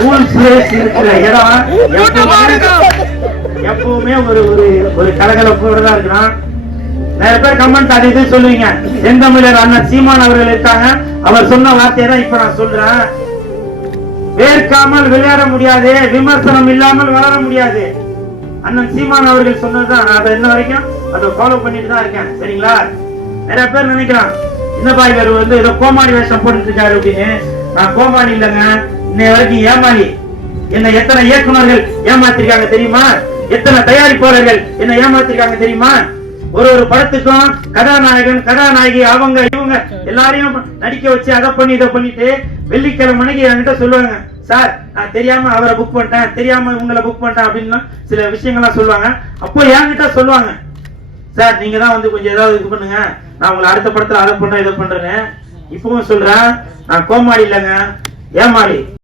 Cool place இருக்கிற இடம் எப்பவுமே ஒரு ஒரு கலகலப்போட தான் இருக்கிறான். நிறைய பேர் கமெண்ட் அது இது சொல்லுவீங்க. செந்தமிழர் அண்ணன் சீமான் அவர்கள் இருக்காங்க, அவர் சொன்ன வார்த்தையை தான் இப்ப நான் சொல்றேன். வேர்க்காமல் விளையாட முடியாது, விமர்சனம் இல்லாமல் வளர முடியாது. அண்ணன் சீமான் அவர்கள் சொன்னதுதான். நான் அதை இன்ன வரைக்கும் அதை ஃபாலோ பண்ணிட்டு தான் இருக்கேன். சரிங்களா? நிறைய பேர் நினைக்கிறான் என்னப்பா இவர் வந்து ஏதோ கோமாளி வேஷம் போட்டுட்டு இருக்காரு அப்படின்னு. நான் கோமாளி இல்லைங்க, இன்னை வரைக்கும் ஏமாளி. என்ன எத்தனை இயக்குநர்கள் ஏமாத்திருக்காங்க தெரியுமா? எத்தனை தயாரிப்பாளர்கள் என்ன ஏமாத்திருக்காங்க தெரியுமா? ஒரு படத்துக்கும் கதாநாயகன் கதாநாயகி அவங்க இவங்க எல்லாரையும் நடிக்க வச்சு அதை பண்ணி இதை பண்ணிட்டு வெள்ளிக்கிழமை என்கிட்ட சொல்லுவாங்க, சார் நான் தெரியாம அவரை புக் பண்ணிட்டேன், தெரியாம உங்களை புக் பண்ணிட்டேன் அப்படின்னு சில விஷயங்கள்லாம் சொல்லுவாங்க. அப்போ என்கிட்ட சொல்லுவாங்க, சார் நீங்க தான் வந்து கொஞ்சம் ஏதாவது இது பண்ணுங்க, நான் உங்களை அடுத்த படத்துல அதை பண்றேன் இதை பண்றேன்னு. இப்பவும் சொல்றேன், நான் கோமாளி இல்லைங்க, ஏமாளி.